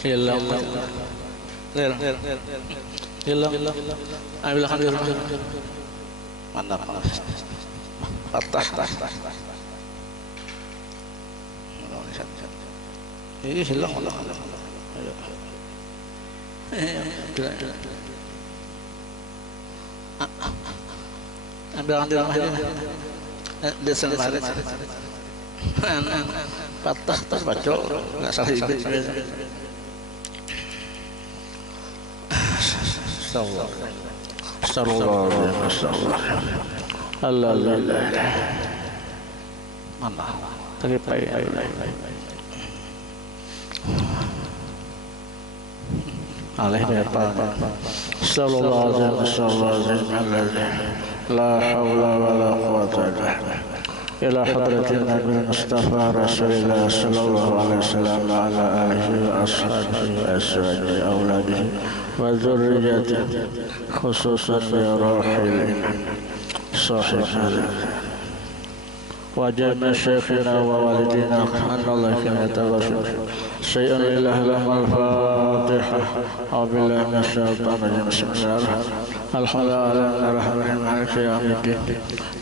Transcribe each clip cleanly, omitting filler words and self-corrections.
hilang ambil kan mana patah ini hilang ambil desa kemarin patah terbaca nggak salah ibit Allah mana tadi payah alih apa sallallahu alaihi wasallam la haula wala quwwata illa hadratin nabi mustafa rasulillah sallallahu alaihi wasallam ala alihi wa ashabihi wa azwajihi auladihi wa dzurriyyatihi khususan bi rahil sahibina وجميع شيخنا ووالدينا أن الله كان يتغفر شيئا لله لهم الفاتحة أعوذ بالله من الشيطان الرجيم بسم الله الحمد لله الرحمن الرحيم مالك يوم الدين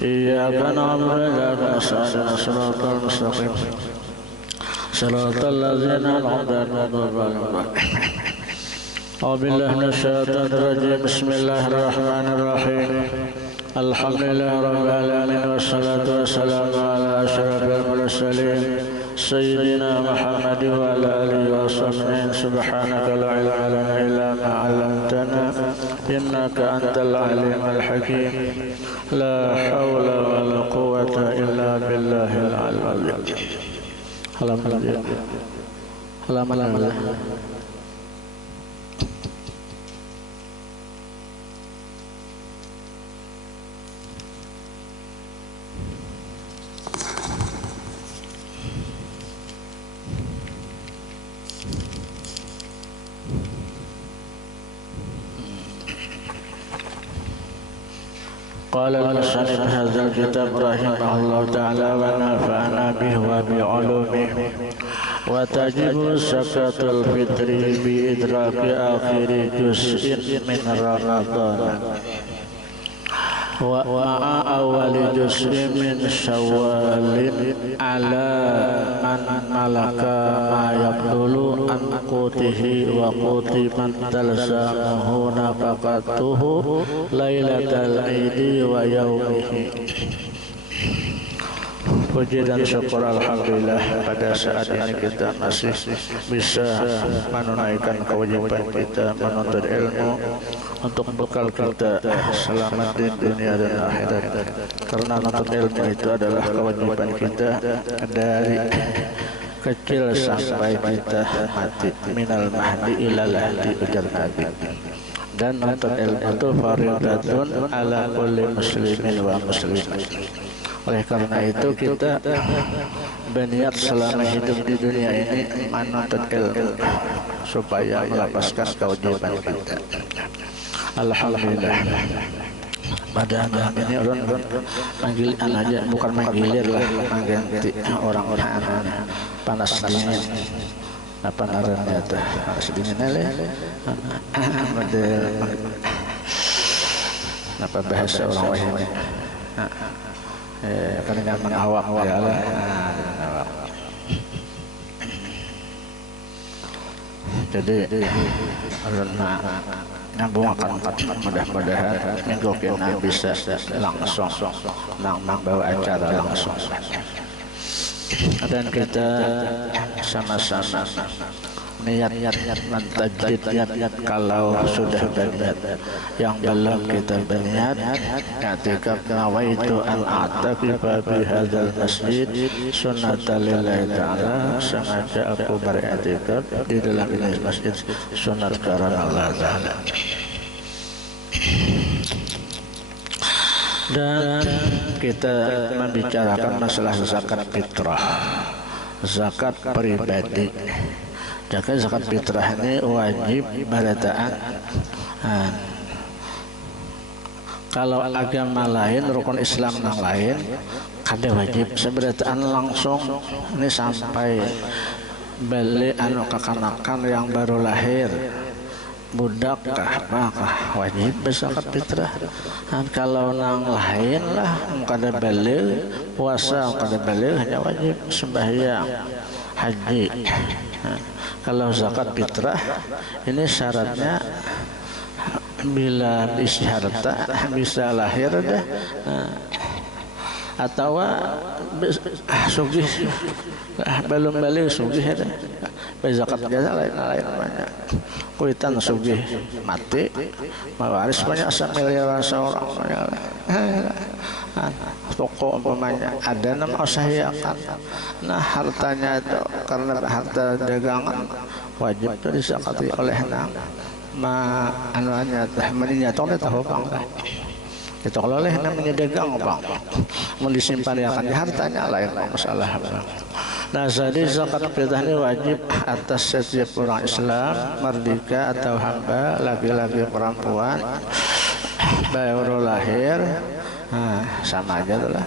إياك نعبد وإياك نستعين صراط المستقيم صراط الذين أنعمت عليهم أعوذ بالله من الشيطان الرجيم بسم الله الرحمن الرحيم الحمد لله رب العالمين والصلاة والسلام على أشرف المرسلين سيدنا محمد وعلى آله وصحبه سبحانك لا علم لنا إلا ما علمتنا إنك أنت العليم الحكيم لا حول ولا قوة إلا بالله العلي العظيم. Alhamdulillah. قال المصنف هذا الكتاب رحمه الله تعالى ونفعنا به وبعلومه وتجب زكاة الفطر بإدراك آخر جزء من رمضان ومع أول جزء من شوال على من ملك ما يبطل عن قوته وقوت من تلزمه نفقته ليلة العيد ويومه. Puji dan syukur alhamdulillah pada saat ini kita masih bisa menunaikan kewajiban kita menuntut ilmu untuk bekal kita selamat di dunia dan akhirat, karena menuntut ilmu itu adalah kewajiban kita dari kecil sampai kita mati, minal mahdi ilal lahdi ujar Nabi. Dan menuntut ilmu itu fardhatun ala kulli muslimin wa muslimat. Oleh karena itu kita berniat selama hidup di dunia ini menuntut ilmu supaya melepaskan kewajiban kita. Alhamdulillah. Pada ini orang manggil aja, bukan manggilir lah, mengganti orang-orang panas dingin. Apa namanya itu? Panas dingin lah. Apa bahasa orang ini? Karena mengawak ya lah. Jadi karena nyambung akan mudah-mudahan minggu kita bisa langsung membawa acara langsung, dan kita sama-sama niat mentajdid niat kalau sudah berniat. Yang belum kita berniat, ketika nawaitu an a'takifa fi hadzal masjid sunnatan lillahi ta'ala, sengaja aku beriktikaf di dalam ini masjid sunat karena Allah Ta'ala. Dan kita membicarakan masalah zakat fitrah, zakat pribadi. Jadi zakat fitrah ini wajib pada taat. Kalau agama lain, rukun Islam yang lain, ada wajib seberataan langsung ini sampai beli anu kekanakan yang baru lahir budak maka wajib berzakat fitrah. Kalau nang lain lah kada beli puasa kada beli hanya wajib sembahyang haji. Kalau zakat fitrah ini syaratnya bila harta bisa lahir dah atau sugih belum balik sugih ada zakat jasa lain banyak kuitan sugih mati mawaris banyak miliaran seorang toko umpamanya ada nama usahakan. Nah hartanya itu karena harta dagangan wajib itu disakati oleh nang anuannya meninya tahu bang itu kalau oleh namanya dagang bang mau disimpan ya kan hartanya lain masalah bang. Nah jadi zakat fitrah ini wajib atas setiap orang Islam merdeka atau hamba laki-laki perempuan baru lahir sama aja lah.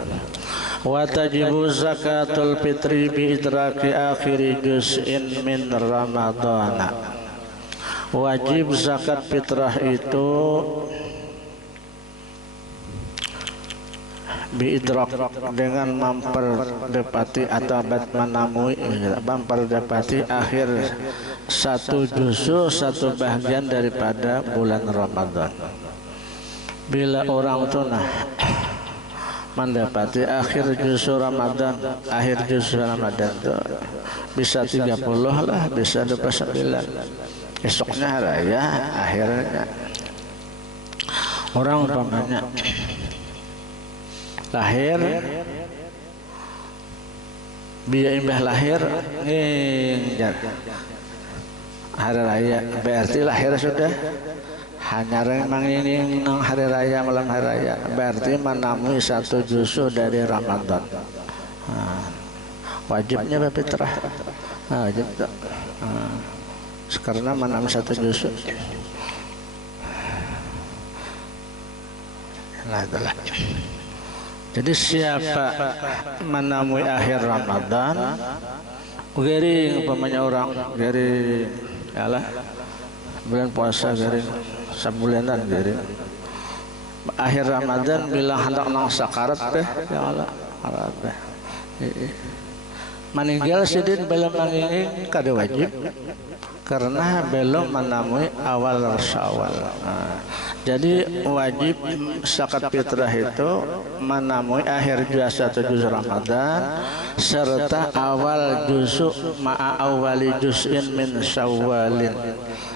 Wa tajibu zakatul fitri bi idraki akhiri juz'in min Ramadhan. Wajib zakat fitrah itu biidrak dengan memperdapati atau memperdapati akhir satu juz'u satu bagian daripada bulan Ramadan. Bila orang tunah mendapati akhir juz'u Ramadan, akhir juz'u Ramadan itu bisa 30 lah, bisa 29. Esoknya raya, akhirnya orang umpamanya lahir biaya imbah lahir hari raya berarti lahir sudah hanya mengiring nang hari raya malam hari raya berarti menamui satu juz'u dari Ramadan. Wajibnya berfitrah wajib karena menamui satu juz'u lah. Jadi siapa menamui akhir Ramadan garing umpamanya orang garing yalah bulan puasa garing sabulanan garing akhir Ramadan bilang hendak nang sakarat teh yalah harat teh meninggal sidin belum manging kada wajib karena belum menamui awal Syawal. Jadi wajib zakat fitrah itu menamui akhir satu juz Ramadan serta awal juz'u ma'a awali juz'in min Syawalin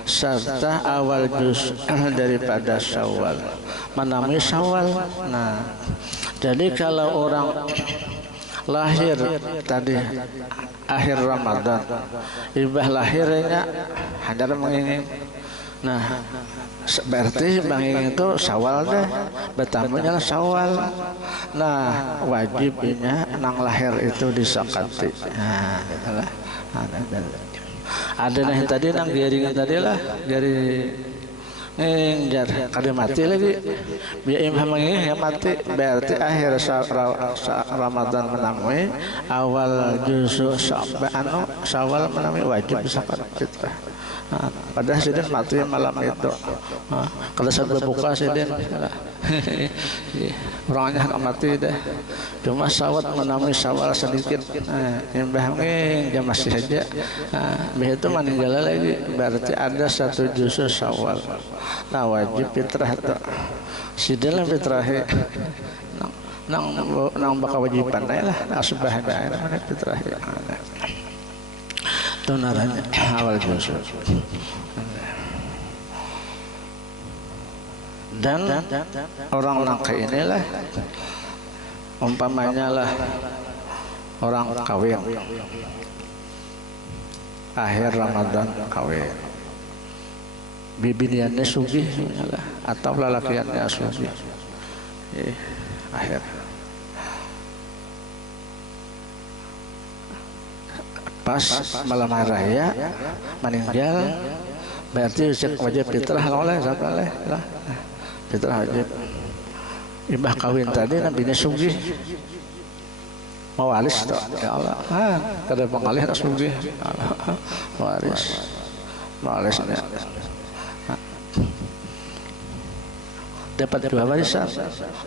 serta awal juz daripada Syawal menamui Syawal. Nah, jadi kalau orang lahir tadi akhir Ramadan ibah lahirnya hadar mengingin. Nah berarti mengingin itu Syawal deh bertambahnya Syawal. Nah wajibnya nang lahir itu disakati. Nah itulah ada yang tadi nang garing tadi lah dari ngejar kada mati lagi biar imam ini ya mati berarti akhir Ramadan menamui awal juz'u Syawal menamui wajib zakat fitrah. Padahal sidin mati malam itu kalau saat berbuka sidin orangnya mati deh cuma sawat menamui Syawal sedikit imbah dia masih saja itu meninggal lagi berarti ada satu juz'u Syawal. Nah wajib fitrah itu sidin lah fitrah nang bakal wajiban lah asbah ada fitrah itu naranya awal juz'u. Dan orang nangka inilah umpamanya lah orang kawin akhir Ramadan kawin bibiniannya sugih atau lalakiannya sugih akhir pas malam hari raya meninggal berarti wajib fitrah oleh lah fitrah wajib imbah kawin tadi nabinya sugih mawalis toh ya Allah kada pengalih tak sugih mawalisnya dapat dua warisan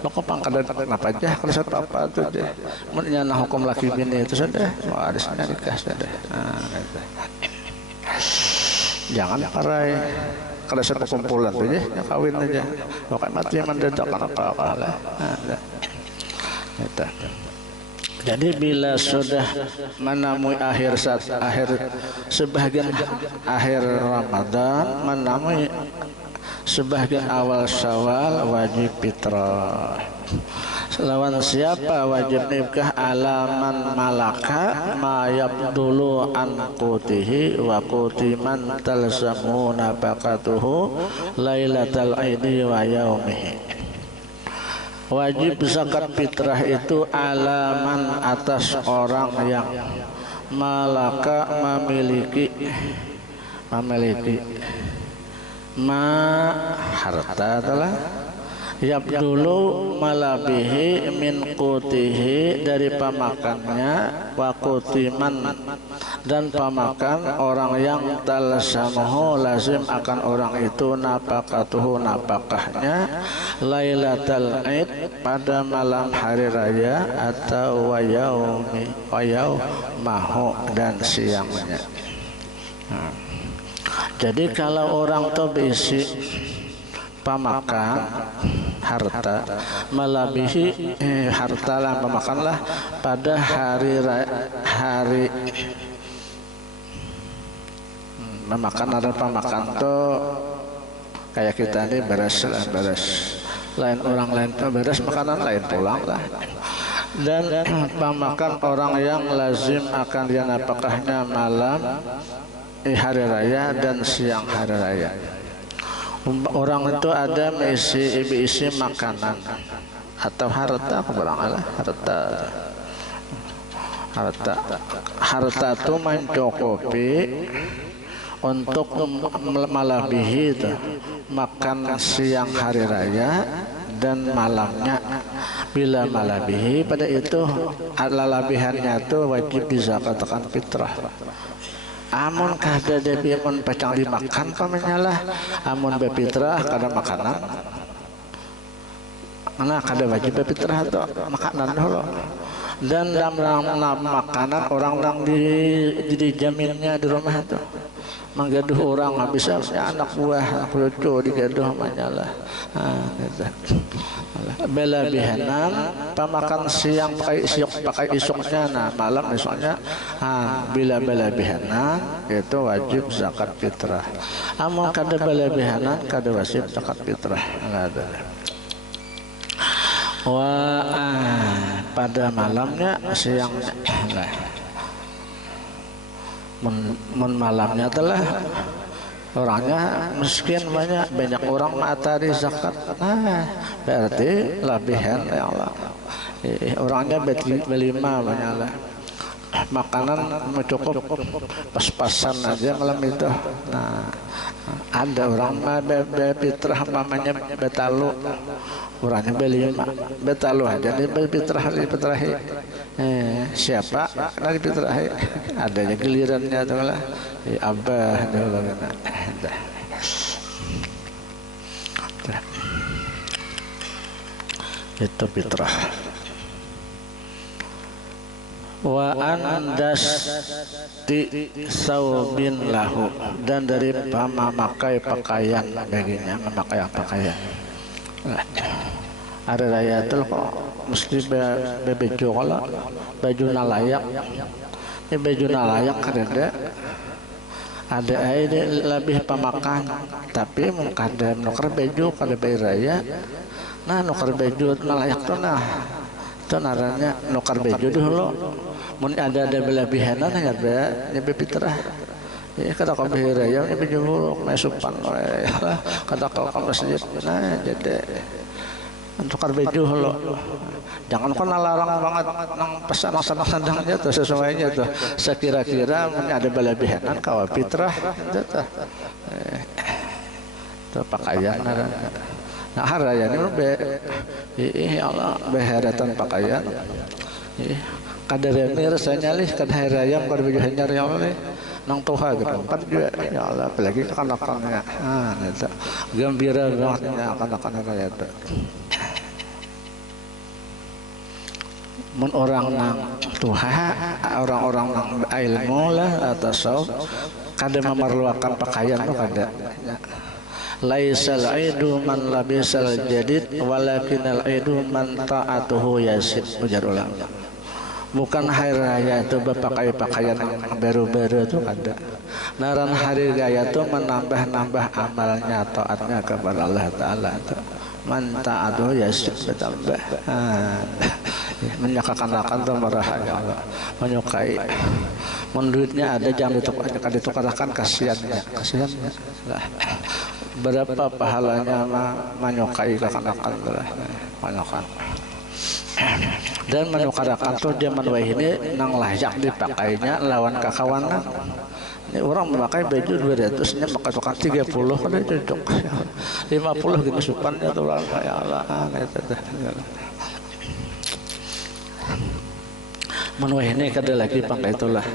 lo kok pangkat apa aja kalau satu apa tuh deh menurutnya hukum laki bini itu sudah warisnya nikah sudah jangan parai kalau satu kumpulan tuh ya kawin aja bukan mati mendadak apa lah jadi bila sudah menemui akhir sebagian akhir Ramadan menemui sebagian awal Syawal wajib fitrah. Lawan siapa wajib nikah alaman malaka ma yabdulu an qutihi wa qutiman talzamuna baqatuhu lailatal aidi wa yaumihi. Wajib zakat fitrah itu alaman atas orang yang malaka memiliki ma harta adalah yabdulu malabihi min qutihi dari pamakannya wa qutiman dan pamakan orang yang talsamahu lazim akan orang itu napakatuhu napakahnya lailatal id pada malam hari raya atau wayaumahu dan siangnya. Jadi kalau orang itu berisi pamakan harta melabihi harta lah pemakanlah pada hari memakan ada pemakan tuh kayak kita ini beras lain orang lain tuh beras makanan lain pulang lah dan pemakan orang yang lazim akan dia napakahnya malam hari raya dan siang hari raya. Orang itu ada isi makanan atau harta harta itu mencukupi untuk malabihi itu makan siang hari raya dan malamnya. Bila malabihi pada itu lalabihannya itu wajib dizakatkan fitrah. Amun kada debi mun pacang dimakan pamenyalah amun bepitrah kada makanan mana kada wajib bepitrah atau makanan dulu dan dalam makanan orang-orang di jaminnya di rumah itu menggaduh orang habisnya anak buah cucu digaduh manyalah bela bihanan pamakan siang pakai isuknya nah malam isuknya bila bela bihanan itu wajib zakat fitrah amal kada bela bihanan kada wajib zakat fitrah ada pada malamnya siangnya malamnya telah orangnya miskin banyak orang matahari zakat berarti lebihan ya Allah orangnya berlima banyaklah makanan cukup pas-pasan aja malam itu nah ada orang bepitrah mamanya betalu orangnya berlima betalu aja di bepitrahi siapa lagi bepitrahi adanya gilirannya tuh lah abah dulu itu fitrah wa andas di saubin lahu dan dari memakai pakaian baginya memakai pakaian ada rayatul kok mesti bebejo kalau baju nalayak ini baju nalayak ada ini lebih pemakan tapi kada nuker baju kada bayar raya nah nuker baju nalayak tuh nah itu naranya nuker baju dulu mun ada belebihanan ya be fitrah ya kata kau bayar raya ini baju mesupan kata kau ke masjid nah jadi tukar baju lo jangan kau nalarang banget nang pesan sandangnya tuh sesuainya tuh sekira-kira ada belebihanan kau fitrah itu pakaian nah haraya ini Allah beheratan pakaian kadereni rasanya lih kan hari raya kada baju hanyar ya Allah nang toha gitu empat juga ya Allah apalagi kanak-kanaknya itu gembira bangetnya kanak-kanak raya itu mun orang nang tuha orang-orang nang ilmu lah atau tasawuf kada memerlukan pakaian tuh kada laisal aidu man labisal jadid walakinal aidu man ta'atuhu yasid ujar ulama bukan hari raya itu berpakai pakaian yang baru-baru itu ada naran hari raya itu menambah-nambah amalnya taatnya kepada Allah Ta'ala itu man ta'atuhu yasid bertambah menyakakan-akan itu merahanya Allah menyukai menduitnya ada jangan ditukarkan kasihannya lah berapa pahalanya menyukai kekanakan menyukai dan menyukarakan tuh zaman wahih ini nang layak dipakainya lawan kakawanan ini orang memakai baju 200 nya pakai tukang 30 kan cocok 50 gitu supannya tuh ya Allah menwah ini kada lagi pakai itulah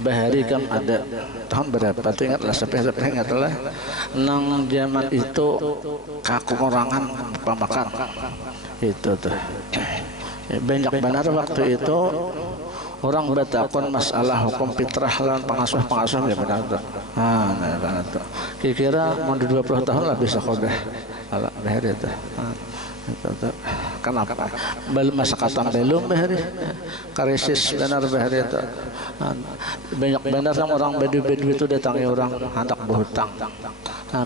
bahari kan ada tahun berapa tuh ingatlah sampai ingatlah nang zaman itu kakurangan pemakan itu tuh banyak benar waktu itu orang bertakon masalah hukum fitrah lan pengasuh ya benar tuh benar tuh kira-kira mau 20 tahun lah bisa kodah ala bahari itu kenapa belum masa kata belum bahari karisis benar bahari itu banyak benar sama orang bedu-bedu itu datangi orang hendak berhutang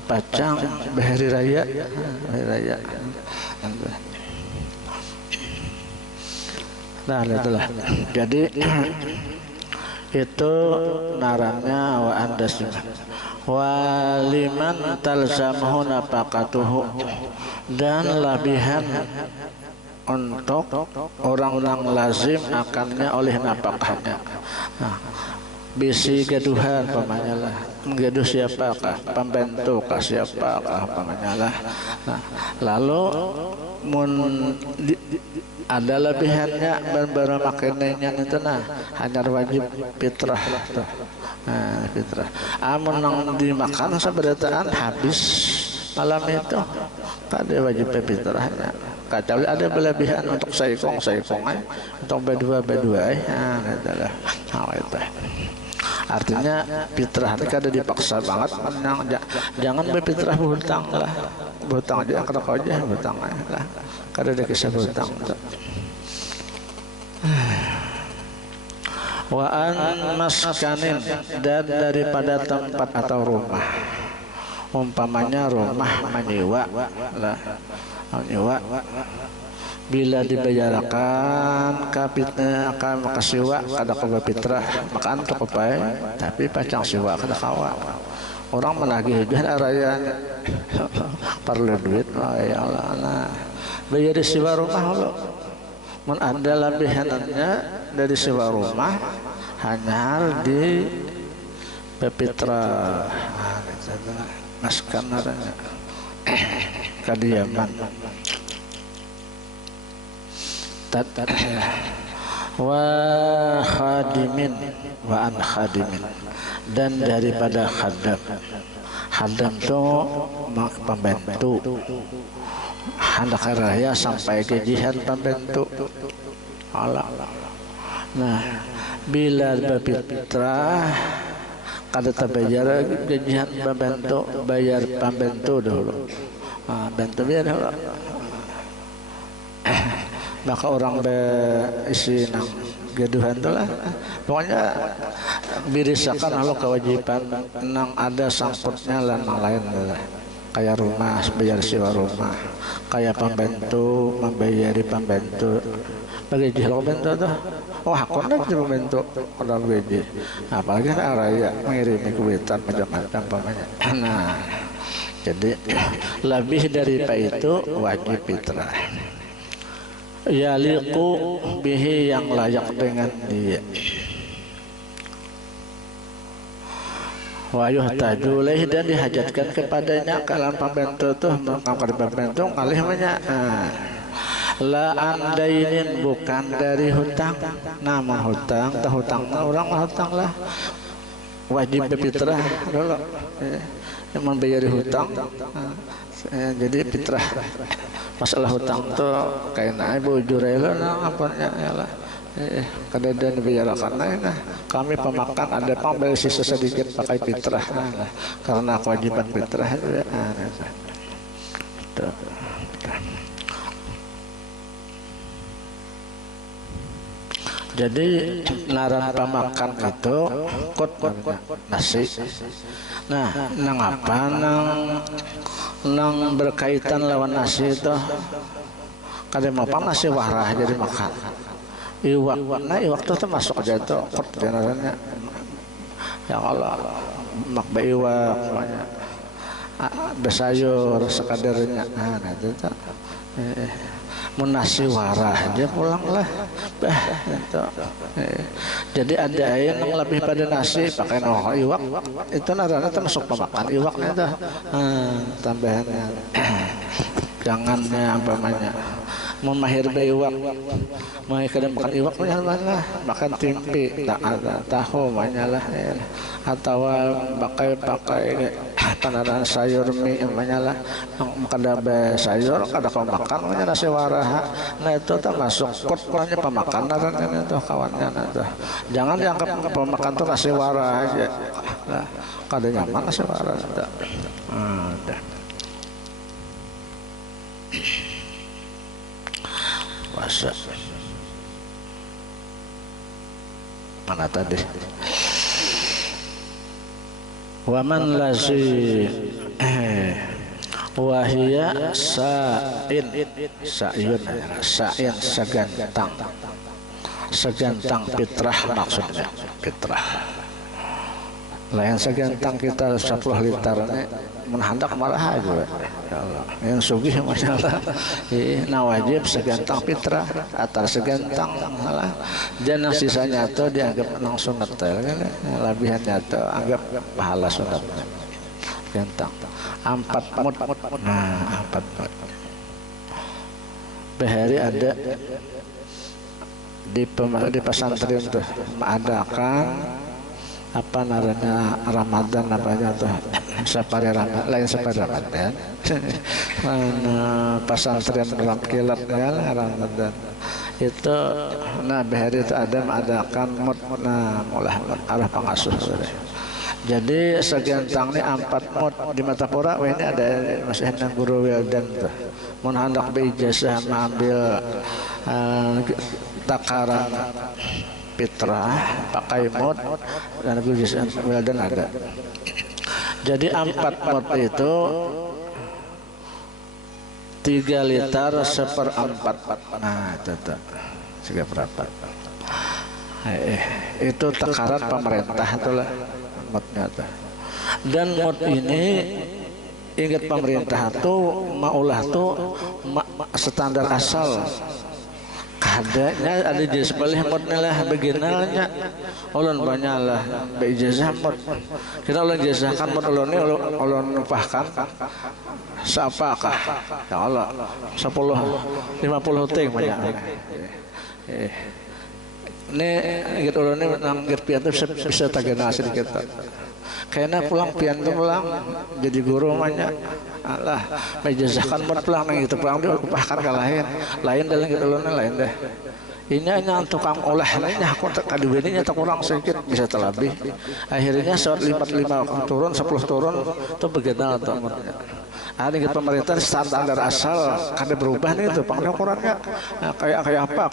pacang bahari raya nah itulah jadi itu narannya wa andas waliman talzamhu nafaqatuhu dan labihan untuk orang yang lazim akannya oleh napakahnya. Nah, bisi gaduhan pamanya lah, gaduh siapakah, pembantu kah siapakah pamanya lah. Nah, lalu ada lebihannya baru makannya itu nah hanya wajib fitrah tuh. Nah, fitrah. Amun nang dimakan seberataan habis malam itu ada wajib fitrahnya. Kacau ada berlebihan untuk saikong untuk berdua adalah itu. Artinya fitrah ini kada dipaksa banget jangan berfitrah berhutang lah. Berhutang aja kerok aja berhutang lah. Kada ada kisah berhutang. Wa an maskanin dan daripada tempat atau rumah. Umpamanya rumah menyewa lah. Menyewa bila dibayarkan kapitnya akan makasiwa kada kawa fitrah maka antuk pae tapi pacang siwa kada kawa orang menagih dan raya perlu duit ya Allah bayar siwa rumah lo mun ada lebihannya dari siwa rumah hanya di fitrah maskan naranya kadiaman wa khadimin wa an khadimin dan daripada khadam itu pembantu hendak raya sampai gajian pembantu Allah. Nah bila berfitrah kada terbayar gajian pembantu bayar pembantu dulu bantu biar dulu maka orang berisi nang gaduhan tu lah pokoknya birisakan kalau kewajiban nang ada sangkutnya lah nang lain lah kayak rumah bayar sewa rumah kayak pembantu membayari pembantu bagi jihal pembantu tu oh aku nak pembantu orang gaji apalagi raya mengirimi kuitan macam-macam pamanya nah jadi lebih daripada itu wajib fitrah yaliqu bihi yang layak dengan dia wa yuhtaju laih dan dihajatkan kepadanya kalam pembantu tuh mengangkat pembantu ngalih banyak La andainin bukan dari hutang. Nama hutang, orang hutang lah. Wajib fitrah dulu. Yang membayar hutang. Jadi fitrah. Masalah hutang tuh kayak ibu jurela apa ya lah. Kadang dibicarakan nah, kami pemakan ada pembeli sisa sedikit pakai fitrah karena kewajiban fitrah itu. Jadi naran pemakan itu kot nasi. Nah, nang apa nang berkaitan lawan nasi itu kadang apa nasi warah jadi makan. Iwak, nah iwak itu termasuk aja itu kot generalnya. Ya Allah, makba iwak, bersayur sekadarnya. Nah itu tak. Menasi warah dia pulanglah itu. Jadi ada yang lebih pada nasi pakai iwak itu narana termasuk pemakan iwaknya itu tambahannya jangannya apa namanya memahir iwak mau kadang makan iwak mana makan tempe tak ada tahu lah atau pakai panaran sayur mie lah makan sayur kada kau makan nasi warah. Nah itu termasuk kodnya pemakanan itu kawannya itu. Jangan dianggap pemakan tuh nasi warah aja. Nah, kada nyaman nasi warah ada. Puasa. Mana tadi? Waman lazi wahia sa'in segantang fitrah maksudnya fitrah lain segantang kita 10 liter menhandak malah aja ya Allah yang sugih masalah nah wajib segantang fitrah atar segantang malah dan yang sisanya itu dianggap nang sunat kan lebihannya itu anggap pahala sunat gantang 4 mud. Nah 4 mud behari ada di pesantren tuh mengadakan apa namanya Ramadan apanya tuh sapari Ramadan lain sapari Ramadan pesantren dalam kilat ya Ramadan itu nah behari itu ada mengadakan nah mulai arah pengasuh. Jadi segantang ini 4 mud di Matapura ini ada masih hendak guru Wildan tuh mun hendak beijazah mengambil takaran fitrah pakai mud dan guru Wildan ada. Jadi 4 mud itu 3 liter 1/4. Nah itu tuh 3/4 itu takaran pemerintah itulah mudnya tuh. Dan mud ini ingat pemerintah tuh maulah tuh standar asal kadanya ada di sebelah mudnya lah beginalnya ulun banyak lah beijazah mud kita ulun jazahkan mud ulun ini ulun upahkan siapakah ya Allah 10-50 ting banyak ini ingat ulun ini nanggir pian tuh bisa tagana sedikit kayaknya pulang pian tuh pulang jadi guru banyak Allah menjazahkan mud pulang nang itu pulang dia upahkan ke lain dalam gitu ulun lain deh ini hanya tukang olah lainnya aku kadang ini tak kurang sedikit bisa terlebih akhirnya saat 5 turun 10 turun itu begitu atau mudnya. Ada gitu pemerintah standar asal kada berubah nih itu pengukurannya nah, kayak apa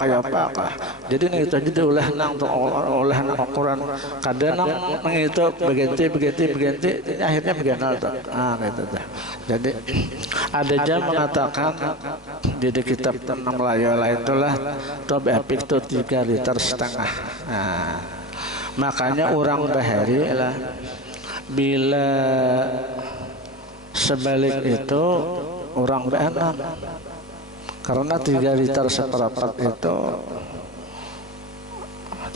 jadi nih itu jadi olah nang olah nang ukuran kada nang itu beganti akhirnya begitu tuh gitu tuh. Jadi ada jam mengatakan di kitab Tanam Melayu lain itulah tobe apik itu 3,5 liter. Nah, makanya orang bahari lah bila sebalik itu orang berenam karena 3 liter 1/4 itu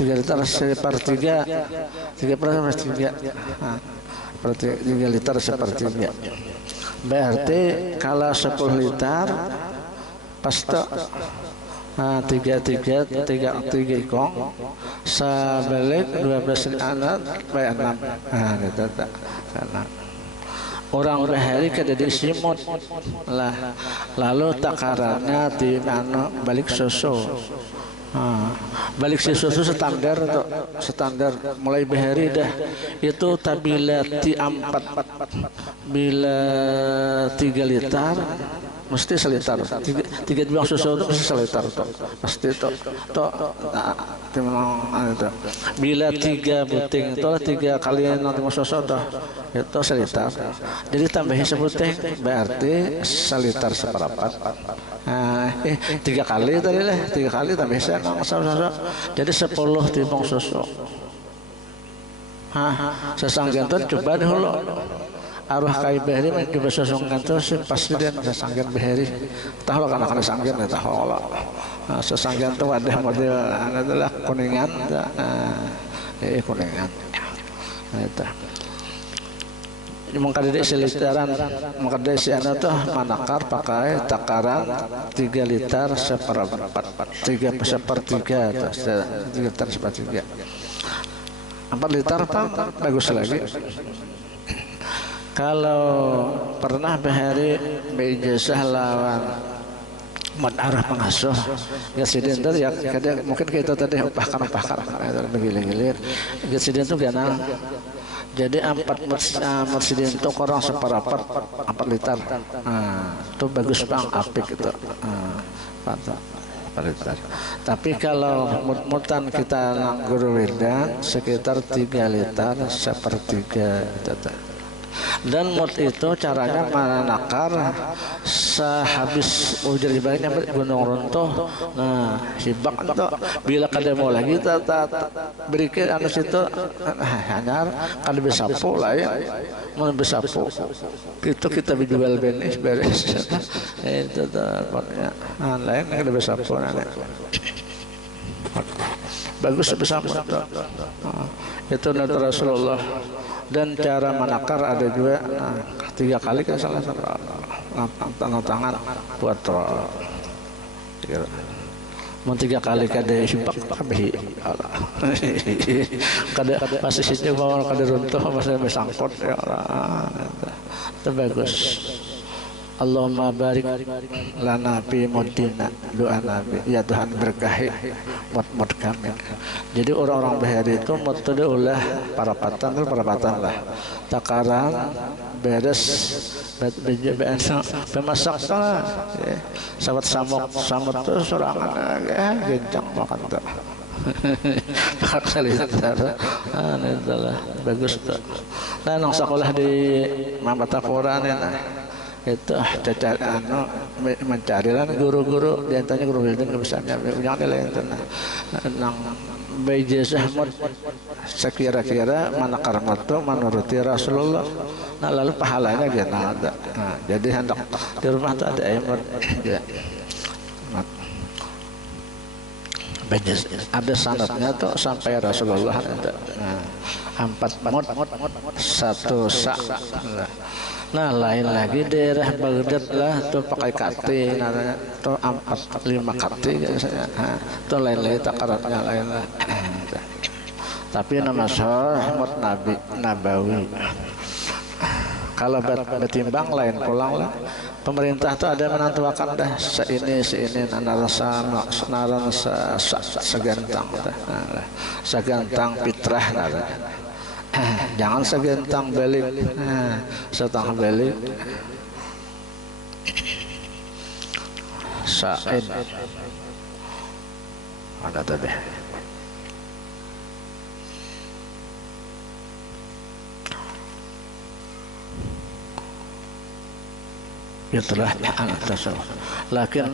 3 liter 1/3 3 liter 1/3 berarti kalau 10 liter pasta tiga ikong sabalik 12 anak baik 6 gitu tak karena orang bahari kada disimut lah lalu takarannya di mana balik susu balik susu standar atau standar mulai bahari dah itu tabila ti 4 bila 3 liter mesti selitar tiga bilang susu itu mesti selitar tuh pasti tuh itu bila 3 buting itu 3 kali nanti mau susu tuh itu selitar jadi tambahin sebuting berarti selitar seperempat 3 kali tadi lah 3 kali tambah susu jadi 10 timbang susu sesanggan tuh coba dulu arwah kai behri mencoba sosongkan terus pasti dia sesanggan behri tahu kan akan sesanggan ya tahu lah sesanggan itu ada model adalah kuningan kuningan itu mengkadai selitaran mengkadai si anak tuh manakar pakai takaran 3 liter seperempat 3 sepertiga 3 liter sepertiga 4 liter apa bagus lagi. Kalau pernah bahari beijazah lawan arah pengasuh gasiden itu ya kadang mungkin kita tadi upahkan bergilir-gilir gasiden itu ganang jadi 4 mersiden itu kurang seperempat 4 liter itu bagus bang apik itu tapi kalau mut-mutan kita nganggur wedan sekitar 3 liter sepertiga dan mut itu caranya menakar sehabis hujan dibaliknya gunung runtuh hibak itu bila kada mau lagi berikan anu situ hanyar kada besapu lah ya mau besapu itu kita dijual benis beres itu tempatnya lain kada besapu bagus besapu itu nabi Rasulullah. Dan cara menakar ada juga 3 kali kan salah tangan buat mau 3 kali kada simpak kabeh kada masih situ bawa kada runtuh masih besangkot ya Allah itu bagus. Allahumma barik lana fi muddina doa Nabi ya Tuhan berkahi mut kami. Jadi orang-orang bahari itu mut itu ulah parapatan lah takaran beres pemasak lah sahabat samut itu sorangan gencang makan tuh itulah bagus tuh nah nang sekolah di Mamatapuran itu cacat mencari lah guru-guru diantaranya guru Wildan kebesarannya punya nilai itu nang beijazah mut sekira-kira manakar mut menuruti Rasulullah lalu pahalanya gitu ada jadi hendak di rumah tuh ada ayam ya ada sanadnya tuh sampai Rasulullah ada 4 mut 1 sa. Nah lain lagi daerah Baghdad lah tuh pakai kati namanya tuh 4-5 kati biasanya tuh lain-lain takarannya lain lah tapi nama mut nabawi kalau betimbang lain pulang lah pemerintah tuh ada menentukan dah seini narasa segantang segantang fitrah nada jangan segantang balik setengah balik Said ada tadi itulah lakin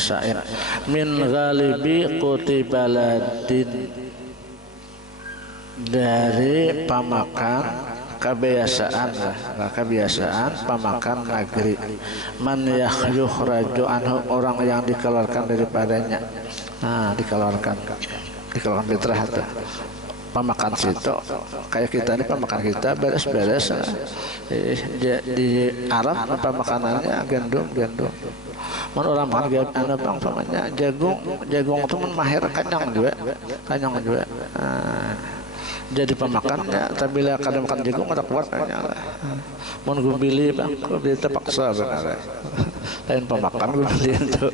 Said min ghalibi qutibaladin dari pamakan kebiasaan pamakan negeri man yukhraju anhu orang yang dikeluarkan daripadanya dikeluarkan fitrah pemakan situ kayak kita ini pemakan kita beres-beres di Arab pemakanannya gandum mun orang makan anu pamannya jagung itu mun mahir kanyang juga jadi pemakannya tapi bila kadang makan jagung ada kuat lah mun gubili bang gubili terpaksa benar lain pemakan gubili itu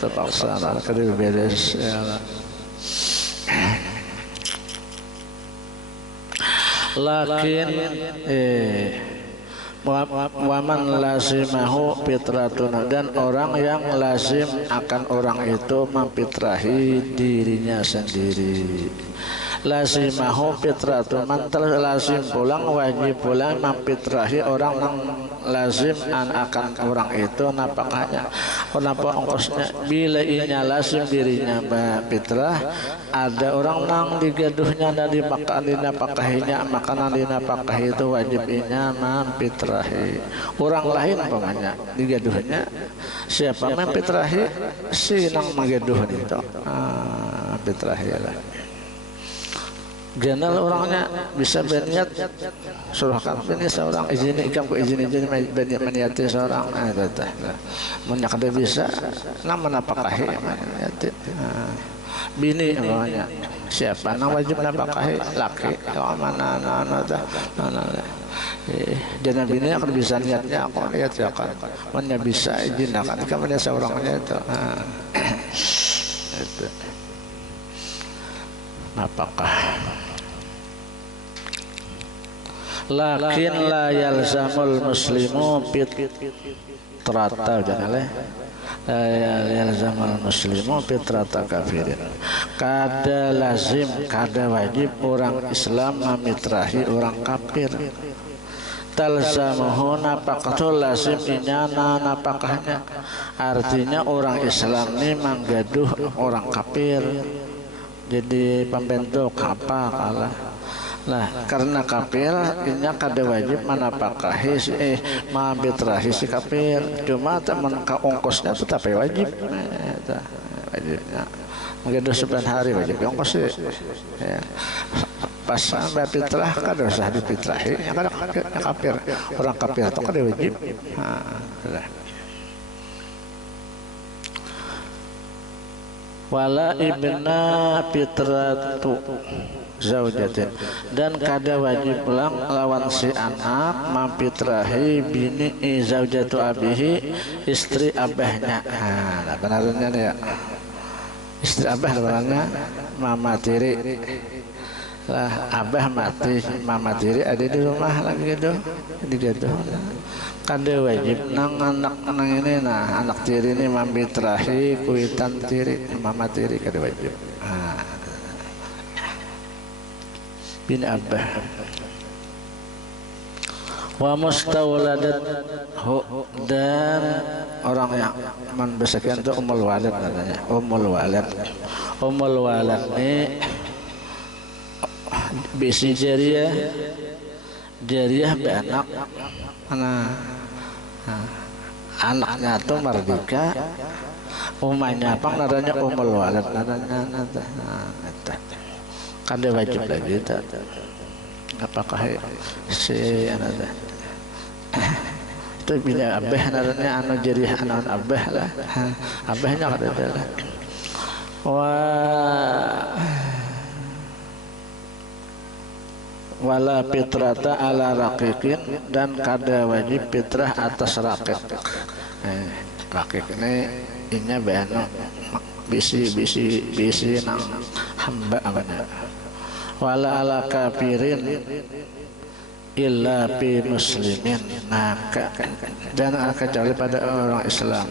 terpaksa lah kada beres ya lakin waman lazimahu fitratun dan orang yang lazim akan orang itu memfitrahi dirinya sendiri. Lazimahu fitratun man lazim pulang wajib pulang memfitrahi orang yang lazim akan orang itu napakahnya. Kenapa ongkosnya bila inya lazim dirinya fitrah ada orang nang digaduhnya dari makan dinapakahinya makanan dinapakahi itu wajib inya memfitrahi orang lain pamannya digaduhnya siapa memfitrahi si nang magaduh itu fitrahi lah general orangnya bisa berniat surahkan ini seorang izin ikam ku izin berniat meniati seorang itu mun kada bisa nama napakahi meniati bini namanya siapa nang wajib napakahi laki mana jangan bini akan bisa niatnya aku lihat ya kan mana bisa izin akan kamu seorangnya itu itu apakah lakin la yalzamul muslimu fitrata jangan yalzamul muslimu fitrata kafirin kada lazim kada wajib orang Islam memitrahi orang kafir talzamuhu napakatul lazim inyana napakahnya artinya orang Islam ini menggaduh orang kafir jadi pembentuk apa kalah nah karena kafir ini kada wajib manapakahi memfitrahi si kafir cuma teman ongkosnya tetap wajib wajibnya menggaduh 9 hari wajib ongkos ya pas sampai fitrah kada usah difitrahi yang kada kafir orang kafir itu kada wajib wala ibna fitratu zaujatin dan kada wajib pulang lawan si anak memfitrahi bini zaujatu abihi istri abahnya nah benarnya ya istri abah namanya mama tiri lah abah mati mama tiri ada di rumah lagi gitu kada wajib nang anak nang ini nah anak tiri ini memfitrahi kuitan tiri mama tiri kada wajib bin abah wa mustawladat dan orang yang membesarkan itu umul walad katanya umul walad ini bisi jariyah beanak anaknya tuh merdeka umanya apa nadanya umul walad nadanya kada wajib lagi apakah si anak itu bila abah nadanya anu jariyah anak abah lah abahnya kada lah wala fitrata ala raqiqin dan kada wajib fitrah atas raqiq raqiq ini inya beano bisi nang hamba abana wala ala kafirin illa bi muslimin maka dan kecuali pada orang Islam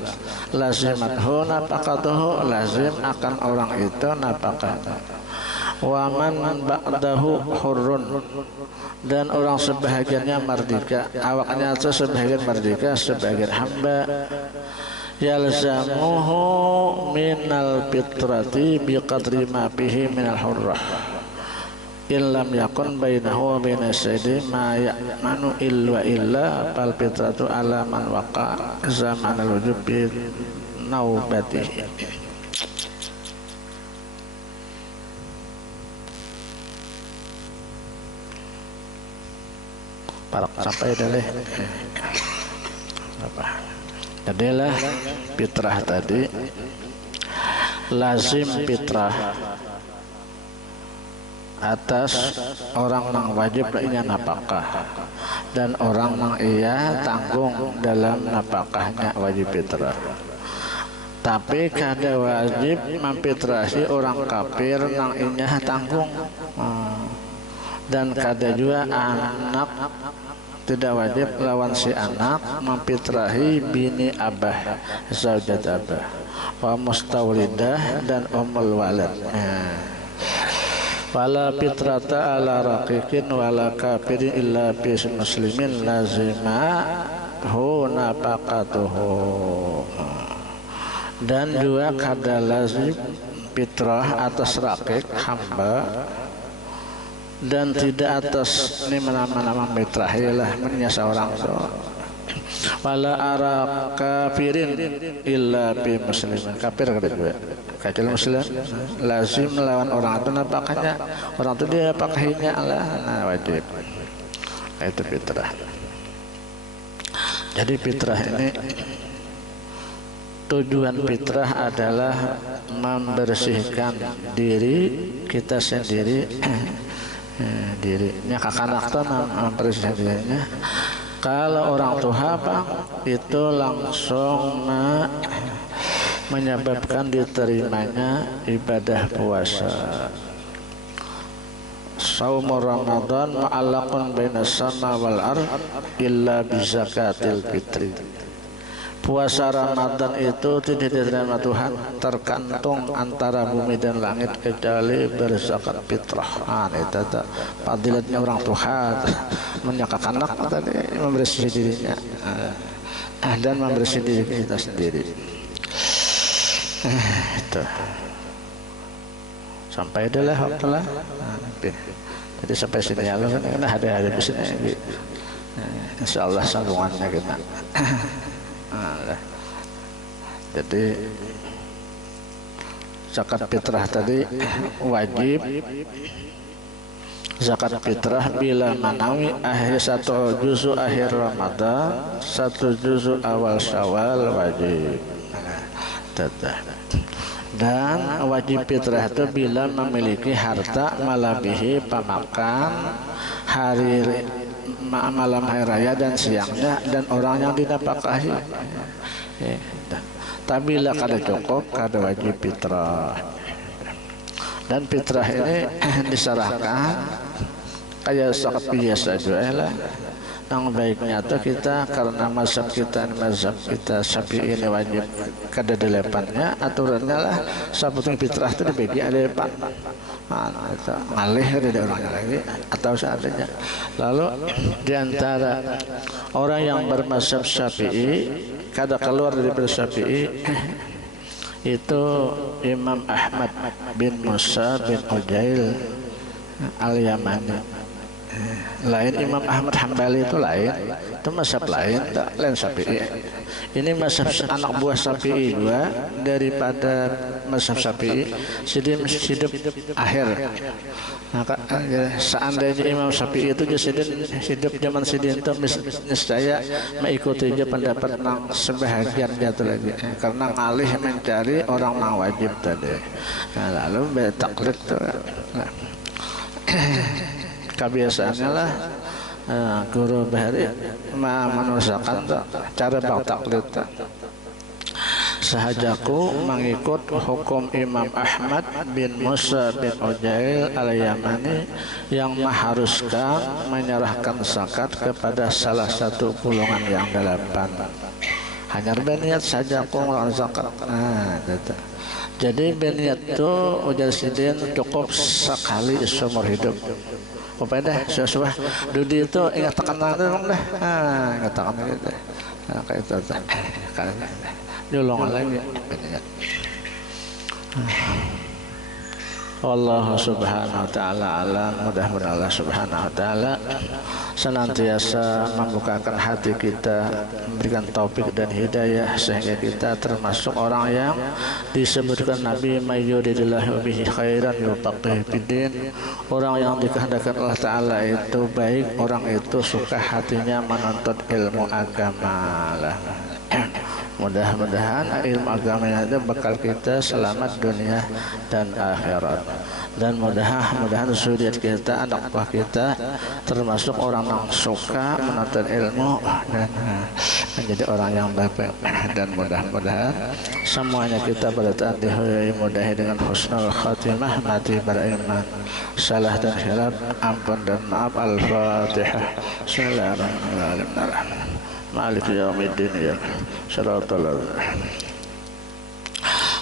lazimathu nafaqatuhu lazim akan orang itu nafaqatuh waman ba'dahu hurrun dan orang sebahagiannya merdeka awaknya itu sebahagian merdeka sebagian hamba yalzamuhu minal fitrati biqadri ma fihi minal hurrah illam yakun bainahu wa baina sayyidi ma ya'manu illa fal fitratu ala man waqa zaman al-wujub bi naubatihi sampai deh apa jadilah fitrah tadi lazim fitrah atas orang yang wajib lainnya napakah dan orang yang ia tanggung dalam napakahnya wajib fitrah. Tapi kada wajib memfitrahi orang kafir yang inya tanggung, dan kada juga anak tidak wajib lawan si anak memfitrahi bini abah zaujat abah wa mustawlidah dan ummul walad. Wala fitrata ala raqiqin wala kafirin illa bi muslimin lazima hu nafaqatuhu. Dan juga kada lazim fitrah atas raqiq hamba dan tidak atas ini mana-mana mitrahilah menyasa orang so. Wala ara kafirin illa bi muslimin, kafir kada juga kafir muslim lazim melawan orang itu napakahnya, orang itu dia pakai-nya Allah, nah wajib itu fitrah. Jadi fitrah ini tujuan fitrah adalah membersihkan diri kita sendiri, dirinya kakanak itu membersihkan dirinya. Kalau orang tua bang itu langsung menyebabkan diterimanya ibadah puasa. Saum Ramadan ma'allaqun bainas sama wal ard illa bi zakatil fitri. Puasa Ramadan itu tidak diterima Tuhan, tergantung antara bumi dan langit kecuali berzakat fitrah. Itu fadilatnya orang Tuhan menyakakan anak tadi membersih dirinya dan membersih diri kita sendiri. Itu sampai adalah waktulah. Jadi sampai sini ya, karena ada di sini. Insyaallah sambungannya kita. Jadi zakat fitrah tadi wajib zakat fitrah bila manawi akhir satu juzu akhir Ramadan, satu juzu awal Syawal wajib. Dan wajib fitrah itu bila memiliki harta melebihi pemakan hari malam hari raya dan siangnya dan orang yang dinafkahi. Tapi bila kada cukup kada wajib fitrah. Dan fitrah ini diserahkan kayak zakat biasa juga lah. Yang baiknya itu kita karena mazhab kita Syafi'i ini wajib kada delapannya aturannya lah sabutung fitrah itu dibagi ada depan. Itu ngalih dari orangnya lagi atau seadanya. Lalu diantara orang yang bermazhab Syafi'i kada keluar dari Syafi'i itu Imam Ahmad bin Musa bin Ujail al-Yamani. Lain Imam Ahmad Hambali itu lain, itu mazhab lain, lain Syafi'i. Ini mazhab anak buah Syafi'i juga daripada mazhab Syafi'i hidup akhir. Maka seandainya Imam Syafi'i itu hidup zaman sidin itu niscaya mengikuti aja pendapat nang sebahagian jatuh lagi karena ngalih mencari orang yang wajib tadi. Nah, lalu bertaklid tuh. Kebiasaannya lah guru bahari menusakan cara bertaklid. Sahajaku mengikut hukum Imam Ahmad bin Musa bin Ujail al-Yamani yang mengharuskan menyerahkan zakat kepada salah satu golongan yang delapan. Hanya berniat saja aku melakukan zakat. Jadi berniat itu ujar sidin cukup sekali seumur hidup. Apa dah sesuai Dudi itu ingat tekan dong dah. Ingat tekan gitu. Kayak itu kan nyolong lagi. Allah subhanahu wa ta'ala alam. Mudah-mudahan Allah subhanahu wa ta'ala senantiasa membukakan hati kita, memberikan taufik dan hidayah sehingga kita termasuk orang yang disebutkan Nabi mayyuridillahu bihi khairan yufaqihu fiddin, orang yang dikehendaki Allah Ta'ala itu baik, orang itu suka hatinya menuntut ilmu agama lah. Mudah-mudahan ilmu agama itu bekal kita selamat dunia dan akhirat. Dan mudah-mudahan zuriat kita, anak buah kita termasuk orang yang suka menuntut ilmu dan menjadi orang yang baik. Dan mudah-mudahan semuanya kita pada taat dimudahi dengan husnul khatimah, mati beriman, salah dan khilaf, ampun dan maaf. Al-Fatihah. Bismillahirrahmanirrahim. Maliki yaumiddin ya syaratal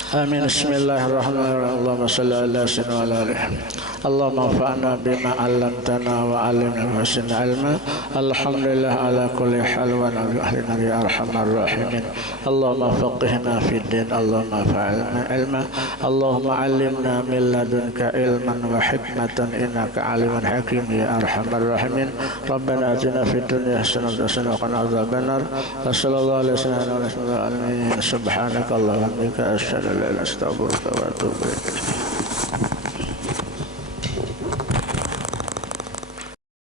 amin. Bismillahirrahmanirrahim. Allahumma shalli ala sayyidina wa ala alihi. Allahumma anfa'na bima 'allamtana wa 'allimna wa zidna ilma. Alhamdulillah ala kulli hal wa nabiyina ya arhamar rahimin. Allahumma faqihna fid din, Allahumma fa'alna ilma, Allahumma 'allimna min ladunka ilman wa hikmatan innaka 'alimun hakim ya arhamar rahimin. Rabbana atina fid dunya hasanatan wa qina adzabannar. Wa sallallahu alaihi wasallam. Subhanaka Allahumma wa bihamdika asyhadu an la ilaha illa anta astaghfiruka wa atubu ilaik.